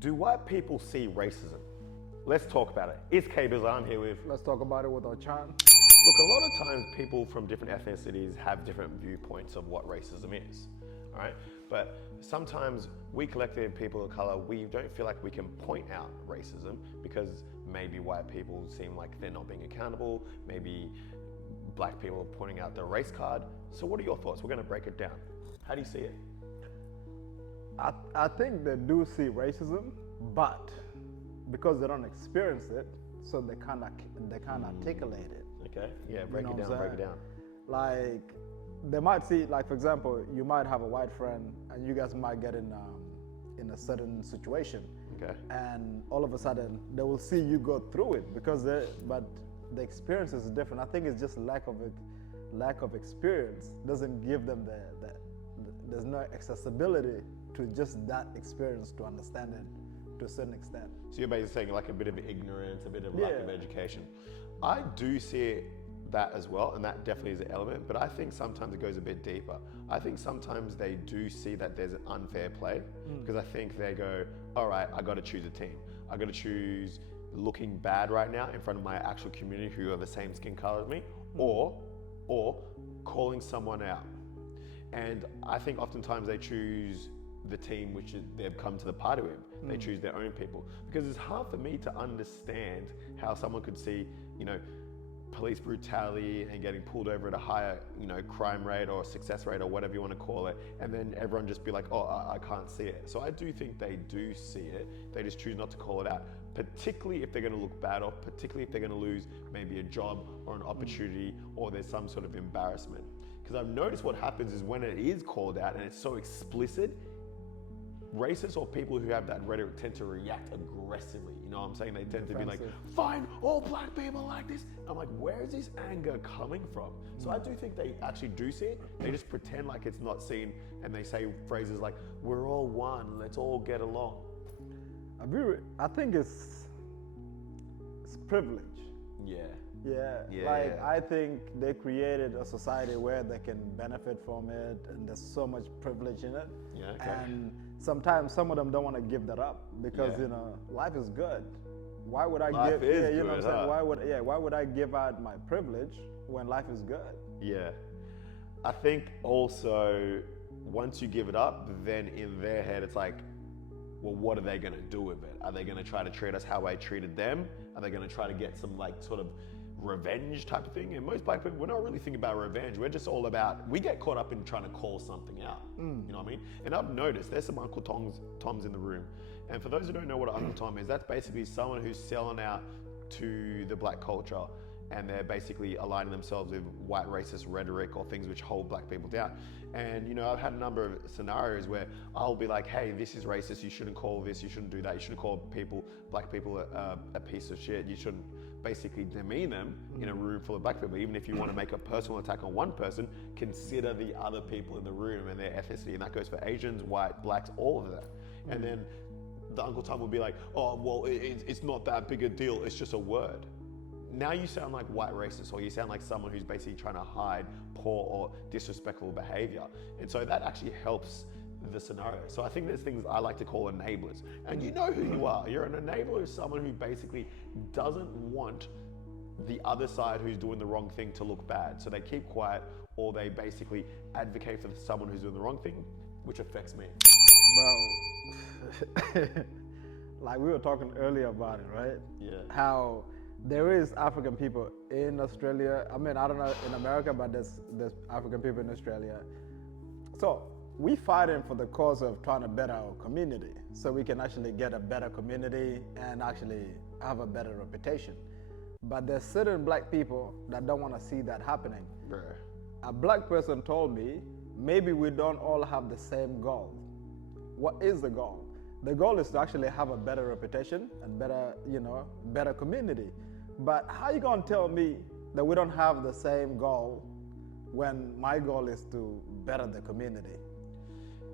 Do white people see racism? Let's talk about it. It's K-Biz I'm here with. Let's talk about it with our chan. Look, a lot of times people from different ethnicities have different viewpoints of what racism is, all right? But sometimes we collective people of color, we don't feel like we can point out racism because maybe white people seem like they're not being accountable, maybe black people are pointing out their race card. So what are your thoughts? We're gonna break it down. How do you see it? I think they do see racism, but because they don't experience it, so they can't articulate it. Okay, yeah, break it down. Like, they might see, like, for example, you might have a white friend and you guys might get in a certain situation. Okay. And all of a sudden they will see you go through it but the experience is different. I think it's just lack of experience doesn't give them there's no accessibility to just that experience to understand it to a certain extent. So you're basically saying like a bit of ignorance, a bit of lack of education. I do see that as well, and that definitely is an element, but I think sometimes it goes a bit deeper. I think sometimes they do see that there's an unfair play, because I think they go, all right, I gotta choose a team. I gotta choose looking bad right now in front of my actual community who are the same skin color as me, or calling someone out. And I think oftentimes they choose the team which they've come to the party with. They choose their own people. Because it's hard for me to understand how someone could see, police brutality and getting pulled over at a higher, crime rate or success rate or whatever you want to call it, and then everyone just be like, oh, I can't see it. So I do think they do see it. They just choose not to call it out, particularly if they're going to look bad, or particularly if they're going to lose maybe a job or an opportunity, or there's some sort of embarrassment. Because I've noticed what happens is when it is called out and it's so explicit, racists or people who have that rhetoric tend to react aggressively. You know what I'm saying? They tend to be like, fine, all black people like this. I'm like, where is this anger coming from? So I do think they actually do see it. They just pretend like it's not seen, and they say phrases like, we're all one, let's all get along. I think it's privilege. Yeah. I think they created a society where they can benefit from it, and there's so much privilege in it. Yeah, okay. And sometimes some of them don't want to give that up because life is good. Why would I life give? Is you good, know what I'm saying? Why would I give out my privilege when life is good? Yeah, I think also once you give it up, then in their head it's like, well, what are they going to do with it? Are they going to try to treat us how I treated them? Are they going to try to get some sort of revenge type of thing? And most black people, we're not really thinking about revenge. We're just all about, we get caught up in trying to call something out. You know what I mean? And I've noticed there's some Uncle Toms in the room. And for those who don't know what an Uncle Tom is, that's basically someone who's selling out to the black culture, and they're basically aligning themselves with white racist rhetoric or things which hold black people down. And I've had a number of scenarios where I'll be like, hey, this is racist, you shouldn't call this, you shouldn't do that, you shouldn't call black people a piece of shit, you shouldn't basically demean them in a room full of black people. Even if you want to make a personal attack on one person, consider the other people in the room and their ethnicity, and that goes for Asians, white, blacks, all of that. And then the Uncle Tom will be like, oh, well, it's not that big a deal, it's just a word. Now you sound like white racist, or you sound like someone who's basically trying to hide poor or disrespectful behavior. And so that actually helps the scenario. So I think there's things I like to call enablers. And you know who you are. You're an enabler is someone who basically doesn't want the other side who's doing the wrong thing to look bad. So they keep quiet, or they basically advocate for someone who's doing the wrong thing, which affects me. Bro, like we were talking earlier about it, right? Yeah. How there is African people in Australia. I mean, I don't know in America, but there's African people in Australia. So we fighting for the cause of trying to better our community, so we can actually get a better community and actually have a better reputation. But there's certain black people that don't want to see that happening. Bruh. A black person told me, maybe we don't all have the same goal. What is the goal? The goal is to actually have a better reputation and better community. But how you gonna tell me that we don't have the same goal when my goal is to better the community?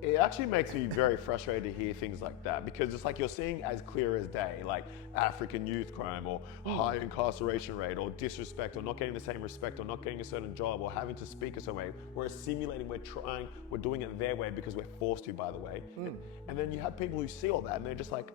It actually makes me very frustrated to hear things like that, because it's like you're seeing as clear as day, like African youth crime or high incarceration rate or disrespect or not getting the same respect or not getting a certain job or having to speak a certain way. We're assimilating, we're doing it their way because we're forced to, by the way. And then you have people who see all that and they're just like,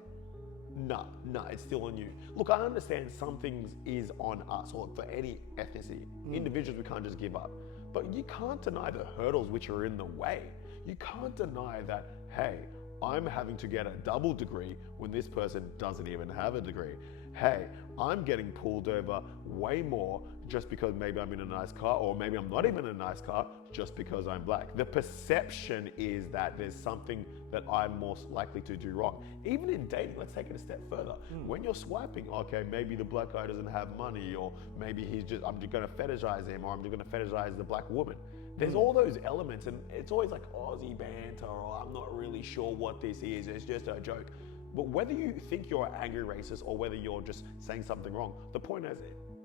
No, it's still on you. Look, I understand some things is on us, or for any ethnicity. Individuals, we can't just give up. But you can't deny the hurdles which are in the way. You can't deny that, hey, I'm having to get a double degree when this person doesn't even have a degree. Hey, I'm getting pulled over way more just because maybe I'm in a nice car, or maybe I'm not even in a nice car just because I'm black. The perception is that there's something that I'm most likely to do wrong. Even in dating, let's take it a step further. When you're swiping, okay, maybe the black guy doesn't have money, or maybe I'm just gonna fetishize him, or I'm just gonna fetishize the black woman. There's all those elements, and it's always like Aussie banter, or I'm not really sure what this is, it's just a joke. But whether you think you're an angry racist or whether you're just saying something wrong, the point is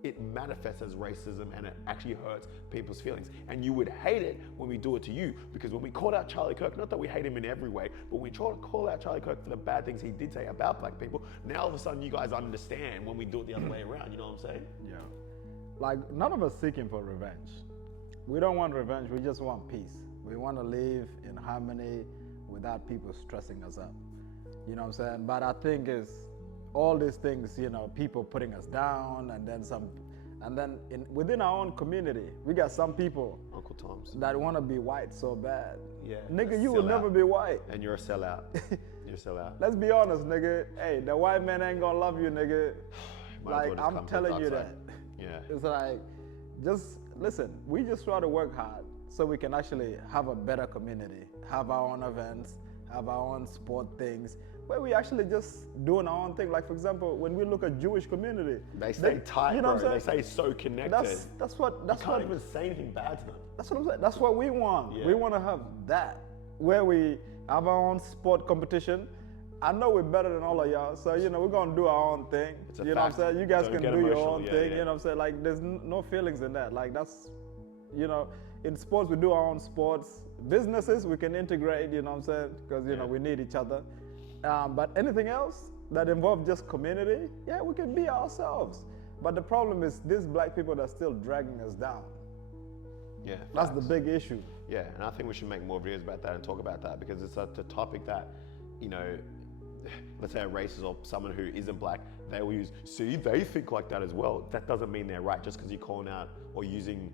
it manifests as racism, and it actually hurts people's feelings. And you would hate it when we do it to you, because when we called out Charlie Kirk, not that we hate him in every way, but we try to call out Charlie Kirk for the bad things he did say about black people, now all of a sudden you guys understand when we do it the other way around, you know what I'm saying? Yeah. Like, none of us seeking for revenge. We don't want revenge, we just want peace. We want to live in harmony without people stressing us up. You know what I'm saying? But I think it's all these things, you know, people putting us down, and then within our own community, we got some people, Uncle Tom's, that want to be white so bad. Yeah. Nigga, you will never be white. And you're a sellout. You're a sellout. Let's be honest, nigga. Hey, the white man ain't gonna love you, nigga. Like, I'm telling you that. Yeah. It's like, just listen, we just try to work hard so we can actually have a better community, have our own events, have our own sport things, where we actually just doing our own thing. Like, for example, when we look at Jewish community, they stay tight, you know, bro. They stay so connected. That's what you can't even say anything bad to them. That's what I'm saying. That's what we want. Yeah. We want to have that, where we have our own sport competition. I know we're better than all of y'all, so you know we're gonna do our own thing. You know what I'm saying? You guys can do your own thing. Yeah. You know what I'm saying? Like, there's no feelings in that. Like, that's, you know, in sports we do our own sports. Businesses we can integrate. You know what I'm saying? Because you know we need each other. But anything else that involves just community, yeah, we can be ourselves. But the problem is these black people that are still dragging us down. Yeah, that's the big issue. Yeah, and I think we should make more videos about that and talk about that, because it's such a topic that, you know, let's say a racist or someone who isn't black, they will use, see, they think like that as well. That doesn't mean they're right just because you're calling out or using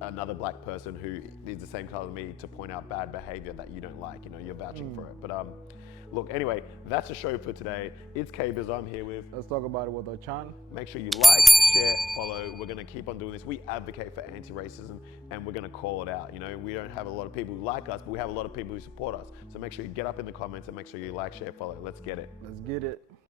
another black person who is the same color as me to point out bad behavior that you don't like. You know, you're vouching for it. But look, anyway, that's the show for today. It's K-Biz, I'm here with. Let's talk about it with Ochan. Make sure you like, share, follow. We're gonna keep on doing this. We advocate for anti-racism, and we're gonna call it out. You know, we don't have a lot of people who like us, but we have a lot of people who support us. So make sure you get up in the comments and make sure you like, share, follow. Let's get it. Let's get it.